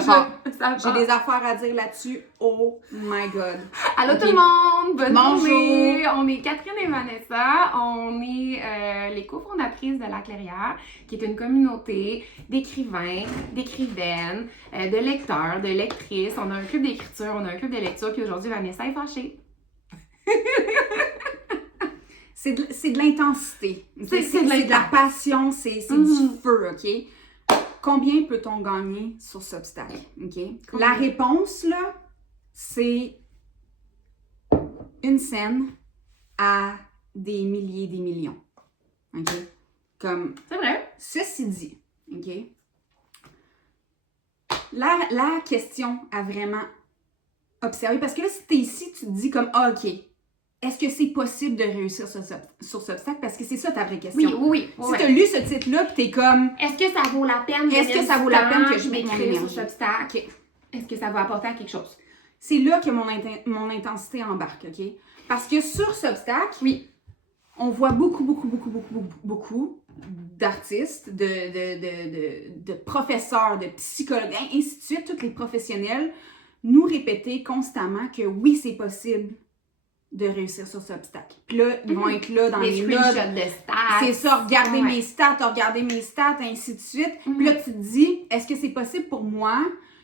J'ai des affaires à dire là-dessus. Oh my God. Allô tout le monde! Bonne journée! On est Catherine et Vanessa. On est les cofondatrices de La Clairière, qui est une communauté d'écrivains, d'écrivaines, de lecteurs, de lectrices. On a un club d'écriture, on a un club de lecture, puis aujourd'hui, Vanessa est fâchée. C'est de l'intensité. Okay? C'est de la passion, c'est du feu, OK? Combien peut-on gagner sur cet obstacle? Okay? La réponse, là, c'est une scène à des milliers, des millions. OK? Comme, c'est vrai. Ceci dit, OK? La question à vraiment observer, parce que là, si t'es ici, tu te dis comme, ah, OK, est-ce que c'est possible de réussir sur cet obstacle? Parce que c'est ça ta vraie question. Oui. Si tu as lu ce titre-là, puis t'es comme... Est-ce que ça vaut la peine que je mette mon m'écrire énergie? sur cet obstacle? Okay. Est-ce que ça va apporter à quelque chose? C'est là que mon intensité embarque, OK? Parce que sur cet obstacle, oui, on voit beaucoup d'artistes, de professeurs, de psychologues, ainsi de suite, tous les professionnels, nous répéter constamment que oui, c'est possible de réussir sur cet obstacle. Puis là, ils vont être là dans les screenshots de stats. C'est ça, regarder mes stats, ainsi de suite. Puis là, tu te dis, est-ce que c'est possible pour moi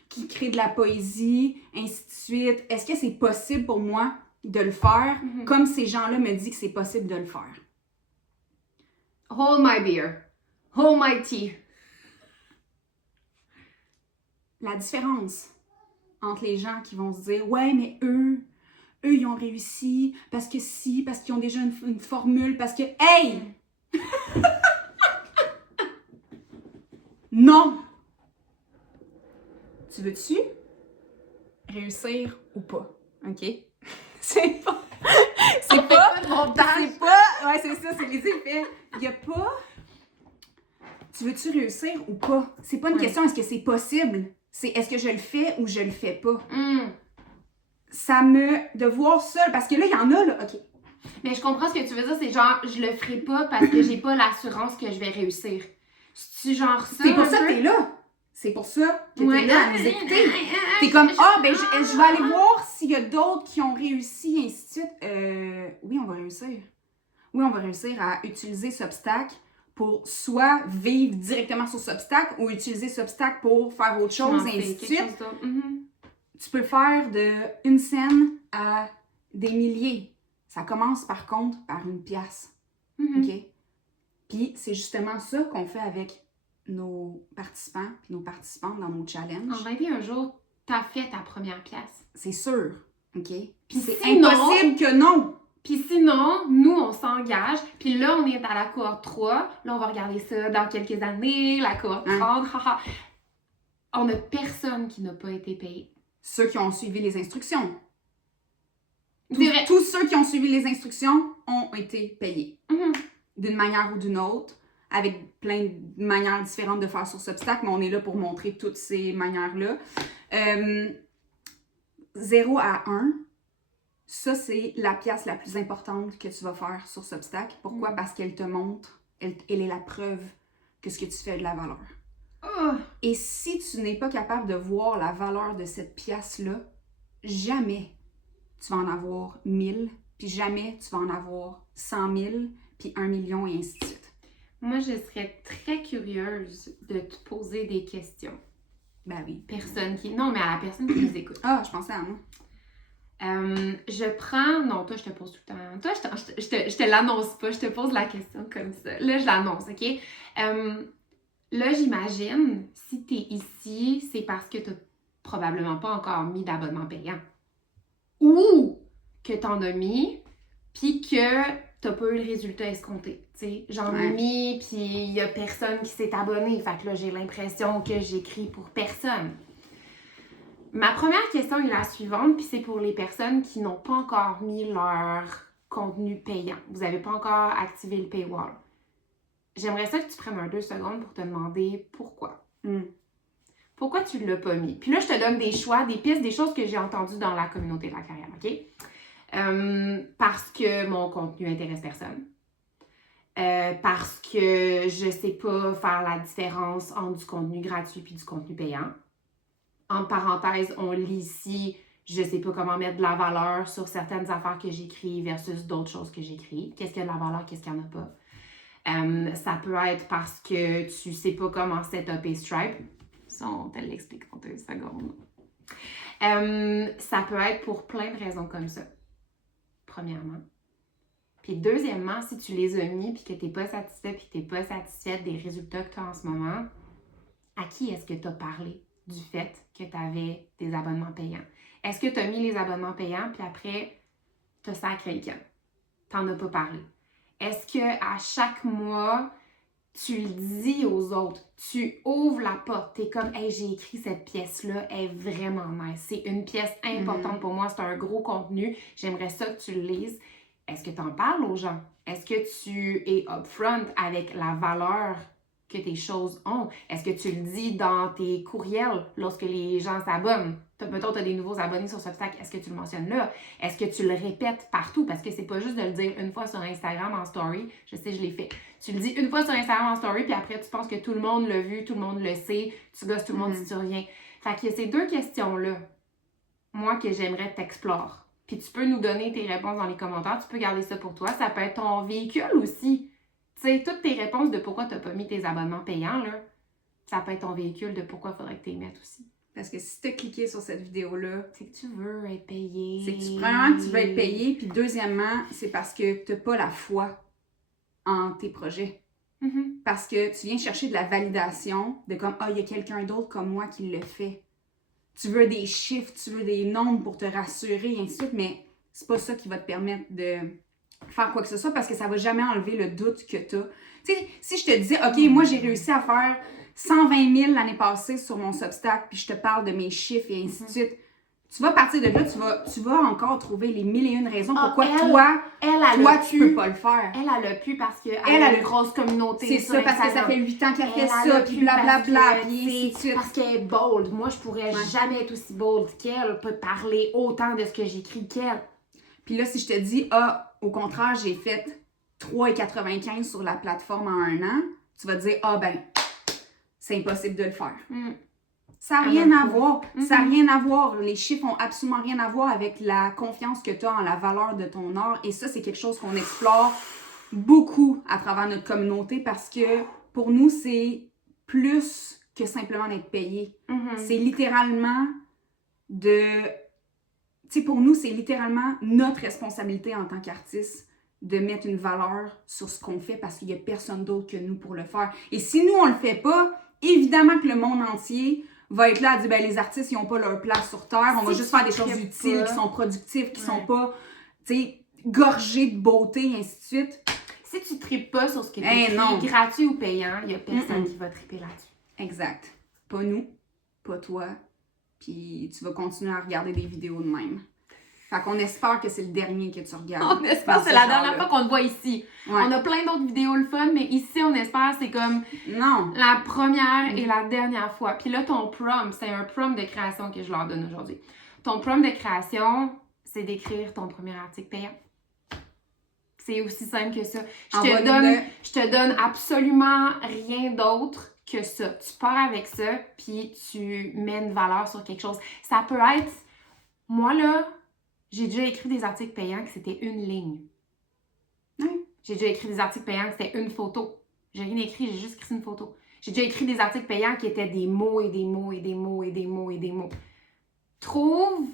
qui crée de la poésie, ainsi de suite, est-ce que c'est possible pour moi de le faire comme ces gens-là me disent que c'est possible de le faire? Hold my beer. Hold my tea. La différence entre les gens qui vont se dire, ouais, mais eux, ils ont réussi parce qu'ils ont déjà une formule, parce que, hey! Non! Tu veux-tu réussir ou pas? OK? C'est pas... Ouais, c'est ça, c'est les effets. Il y a pas... Tu veux-tu réussir ou pas? C'est pas une question, est-ce que c'est possible? C'est est-ce que je le fais ou je le fais pas? Ça me... De voir ça, parce que là, il y en a, là, OK. Mais je comprends ce que tu veux dire, c'est genre, je le ferai pas parce que j'ai pas l'assurance que je vais réussir. C'est genre ça. C'est pour ça que t'es là. C'est pour ça que t'es là à nous écouter. T'es comme, je vais aller voir s'il y a d'autres qui ont réussi, ainsi de suite. Oui, on va réussir. Oui, on va réussir à utiliser cet obstacle pour soit vivre directement sur cet obstacle ou utiliser cet obstacle pour faire autre chose, ainsi de suite. Tu peux faire de une scène à des milliers. Ça commence par contre par une pièce. OK? Puis c'est justement ça qu'on fait avec nos participants et nos participantes dans nos challenges. En 21 jours, t'as fait ta première pièce. C'est sûr. OK? Puis c'est sinon, impossible que non! Puis sinon, nous, on s'engage. Puis là, on est à la cohorte 3. Là, on va regarder ça dans quelques années. La cohorte 30. On n'a personne qui n'a pas été payé. Ceux qui ont suivi les instructions. Vrai. Tous ceux qui ont suivi les instructions ont été payés. D'une manière ou d'une autre, avec plein de manières différentes de faire sur cet obstacle, mais on est là pour montrer toutes ces manières-là. 0 à 1, ça, c'est la pièce la plus importante que tu vas faire sur cet obstacle. Pourquoi? Parce qu'elle te montre, elle est la preuve que ce que tu fais a de la valeur. Et si tu n'es pas capable de voir la valeur de cette pièce-là, jamais tu vas en avoir 1000, puis jamais tu vas en avoir 100 000, puis 1 million, et ainsi de suite. Moi, je serais très curieuse de te poser des questions. Ben oui. Non, mais à la personne qui nous écoute. Ah, je pensais à moi. Je prends... Non, toi, je te pose tout le temps. Toi, je te l'annonce pas. Je te pose la question comme ça. Là, je l'annonce, OK? Là, j'imagine, si t'es ici, c'est parce que t'as probablement pas encore mis d'abonnement payant. Ou que t'en as mis, puis que t'as pas eu le résultat escompté. T'sais, j'en ai mis, puis il y a personne qui s'est abonné. Fait que là, j'ai l'impression que j'écris pour personne. Ma première question est la suivante, puis c'est pour les personnes qui n'ont pas encore mis leur contenu payant. Vous n'avez pas encore activé le paywall. J'aimerais ça que tu prennes 2 secondes pour te demander pourquoi. Pourquoi tu ne l'as pas mis? Puis là, je te donne des choix, des pistes, des choses que j'ai entendues dans la communauté de La Clairière, OK? Parce que mon contenu intéresse personne. Parce que je sais pas faire la différence entre du contenu gratuit puis du contenu payant. en parenthèse, on lit ici, je sais pas comment mettre de la valeur sur certaines affaires que j'écris versus d'autres choses que j'écris. Qu'est-ce qui a de la valeur, qu'est-ce qu'il n'y en a pas. Ça peut être parce que tu sais pas comment setuper Stripe. Ça, on te l'explique en 2 secondes. Ça peut être pour plein de raisons comme ça, premièrement. Puis deuxièmement, si tu les as mis puis que tu n'es pas satisfait puis que tu n'es pas satisfaite des résultats que tu as en ce moment, à qui est-ce que tu as parlé du fait que tu avais des abonnements payants? Est-ce que tu as mis les abonnements payants puis après, tu as sacré le camp? Tu n'en as pas parlé. Est-ce qu'à chaque mois, tu le dis aux autres, tu ouvres la porte, tu es comme « Hey, j'ai écrit cette pièce-là, elle est vraiment nice. C'est une pièce importante pour moi, c'est un gros contenu, j'aimerais ça que tu le lises. » Est-ce que tu en parles aux gens? Est-ce que tu es upfront avec la valeur que tes choses ont? Est-ce que tu le dis dans tes courriels lorsque les gens s'abonnent? Mettons, tu as des nouveaux abonnés sur Substack, est-ce que tu le mentionnes là? Est-ce que tu le répètes partout? Parce que c'est pas juste de le dire une fois sur Instagram en story. Je sais, je l'ai fait. Tu le dis une fois sur Instagram en story, puis après, tu penses que tout le monde l'a vu, tout le monde le sait, tu gosses tout le monde si tu reviens. Fait que ces 2 questions-là, moi, que j'aimerais t'explorer. Puis tu peux nous donner tes réponses dans les commentaires, tu peux garder ça pour toi. Ça peut être ton véhicule aussi. Tu sais, toutes tes réponses de pourquoi tu n'as pas mis tes abonnements payants, là, ça peut être ton véhicule de pourquoi il faudrait que tu les mettes aussi. Parce que si tu as cliqué sur cette vidéo-là, c'est que tu veux être payé. C'est que premièrement, tu veux être payé, puis deuxièmement, c'est parce que tu n'as pas la foi en tes projets. Parce que tu viens chercher de la validation de comme, il y a quelqu'un d'autre comme moi qui le fait. Tu veux des chiffres, tu veux des nombres pour te rassurer, et ainsi de suite, mais c'est pas ça qui va te permettre de faire quoi que ce soit parce que ça va jamais enlever le doute que tu as. Tu sais, si je te disais, OK, moi j'ai réussi à faire 120 000 l'année passée sur mon Substack, puis je te parle de mes chiffres et ainsi de suite, tu vas partir de là, tu vas encore trouver les 1001 raisons pourquoi toi, tu peux pas le faire. Elle a pu parce qu'elle a une grosse communauté. C'est ça, parce que ça fait 8 ans qu'elle fait ça, puis blablabla, puis ainsi de suite. Parce qu'elle est bold. Moi, je pourrais jamais être aussi bold qu'elle, peut parler autant de ce que j'écris qu'elle. Puis là, si je te dis, au contraire, j'ai fait 3,95 sur la plateforme en 1 an, tu vas te dire, c'est impossible de le faire. Ça n'a rien à voir. Ça n'a rien à voir. Les chiffres n'ont absolument rien à voir avec la confiance que tu as en la valeur de ton art. Et ça, c'est quelque chose qu'on explore beaucoup à travers notre communauté parce que pour nous, c'est plus que simplement d'être payé. C'est littéralement pour nous, c'est littéralement notre responsabilité en tant qu'artiste de mettre une valeur sur ce qu'on fait parce qu'il n'y a personne d'autre que nous pour le faire. Et si nous, on ne le fait pas, évidemment que le monde entier va être là à dire, les artistes, ils n'ont pas leur place sur Terre, on va juste faire des choses utiles, qui sont productives, qui sont pas, gorgées de beauté, et ainsi de suite. Si tu ne tripes pas sur ce que tu écris, gratuit ou payant, il n'y a personne qui va triper là-dessus. Exact. Pas nous, pas toi, puis tu vas continuer à regarder des vidéos de même. Fait qu'on espère que c'est le dernier que tu regardes. On espère que c'est la dernière fois qu'on te voit ici. Ouais. On a plein d'autres vidéos le fun, mais ici, on espère c'est comme la première et la dernière fois. Puis là, ton prompt, c'est un prompt de création que je leur donne aujourd'hui. Ton prompt de création, c'est d'écrire ton premier article payant. C'est aussi simple que ça. Je te donne absolument rien d'autre que ça. Tu pars avec ça, puis tu mets une valeur sur quelque chose. Ça peut être, moi là, j'ai déjà écrit des articles payants que c'était une ligne. J'ai déjà écrit des articles payants que c'était une photo. J'ai rien écrit, j'ai juste écrit une photo. J'ai déjà écrit des articles payants qui étaient des mots et des mots et des mots et des mots et des mots. Trouve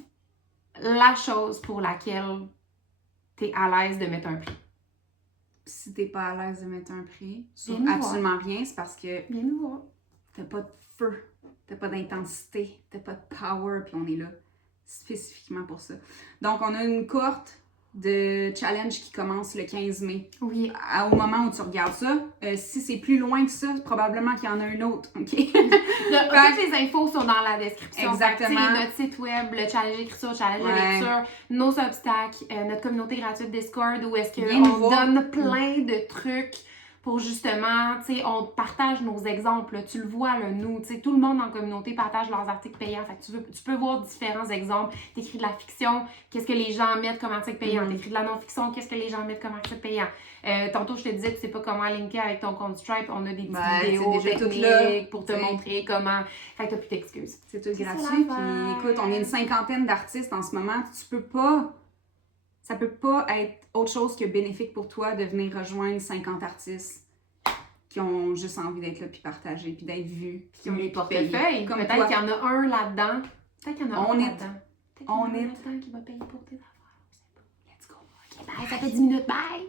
la chose pour laquelle tu es à l'aise de mettre un prix. Si t'es pas à l'aise de mettre un prix sur absolument rien, c'est parce que t'as pas de feu, t'as pas d'intensité, t'as pas de power, puis on est là spécifiquement pour ça. Donc, on a une cohorte de challenge qui commence le 15 mai. Oui. Au moment où tu regardes ça. Si c'est plus loin que ça, probablement qu'il y en a un autre. OK? Toutes les infos sont dans la description. Exactement. Notre site web, le challenge d'écriture, le challenge de lecture, nos Substack, notre communauté gratuite Discord où est-ce qu'on donne plein de trucs pour justement, tu sais, on partage nos exemples, là, tu le vois, là, nous, tu sais, tout le monde dans la communauté partage leurs articles payants, fait que tu peux voir différents exemples, t'écris de la fiction, qu'est-ce que les gens mettent comme article payant, t'écris de la non-fiction, qu'est-ce que les gens mettent comme article payant. Tantôt, je te disais, tu sais pas comment linker avec ton compte Stripe, on a des petites vidéos techniques pour te montrer comment, fait que t'as plus d'excuses. C'est tout gratuit, puis écoute, on est une 50aine d'artistes en ce moment, ça peut pas être autre chose que bénéfique pour toi de venir rejoindre 50 artistes qui ont juste envie d'être là, puis partager, puis d'être vus. Puis qui ont des portefeuilles. Peut-être qu'il y en a un là-dedans. Peut-être qu'il y en a un là-dedans. Peut-être qu'il y en a un là-dedans qui va payer pour tes affaires. On sait pas. Let's go. OK, bye. Ça fait 10 minutes. Bye!